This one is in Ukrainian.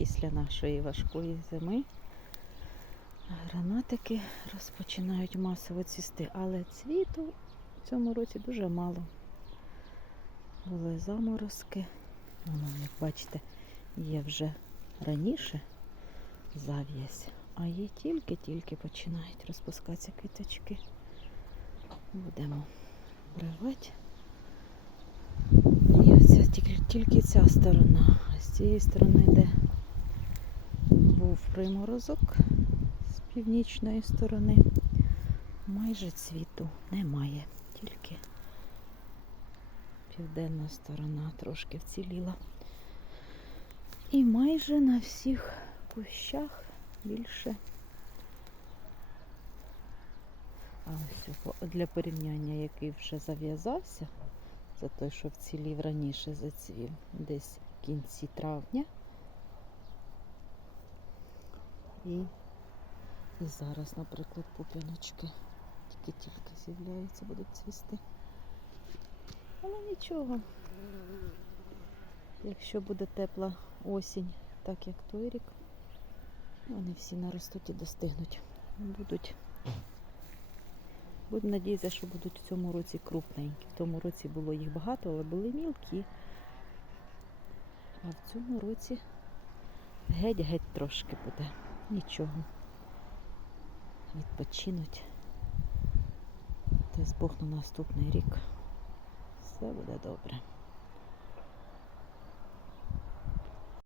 після нашої важкої зими гранатики розпочинають масово цвісти, але цвіту в цьому році дуже мало. Були заморозки. Воно, як бачите, є вже раніше зав'язь, а є тільки-тільки починають розпускатися квіточки. Будемо вривати. І оця тільки, тільки ця сторона. А з цієї сторони, де був приморозок з північної сторони, майже цвіту немає, тільки південна сторона трошки вціліла. І майже на всіх кущах більше. А ось для порівняння, який вже зав'язався, за той, що вцілів раніше зацвів, десь в кінці травня. І, і зараз, наприклад, пуп'яночки тільки-тільки з'являються, будуть цвісти. Але нічого. Якщо буде тепла осінь, так як той рік, вони всі наростуть і достигнуть. Будуть. Будемо надіятися, що будуть в цьому році крупненькі. В тому році було їх багато, але були мілкі. А в цьому році геть-геть трошки буде. Нічого. Відпочинуть. Дай Бог на наступний рік. Все буде добре.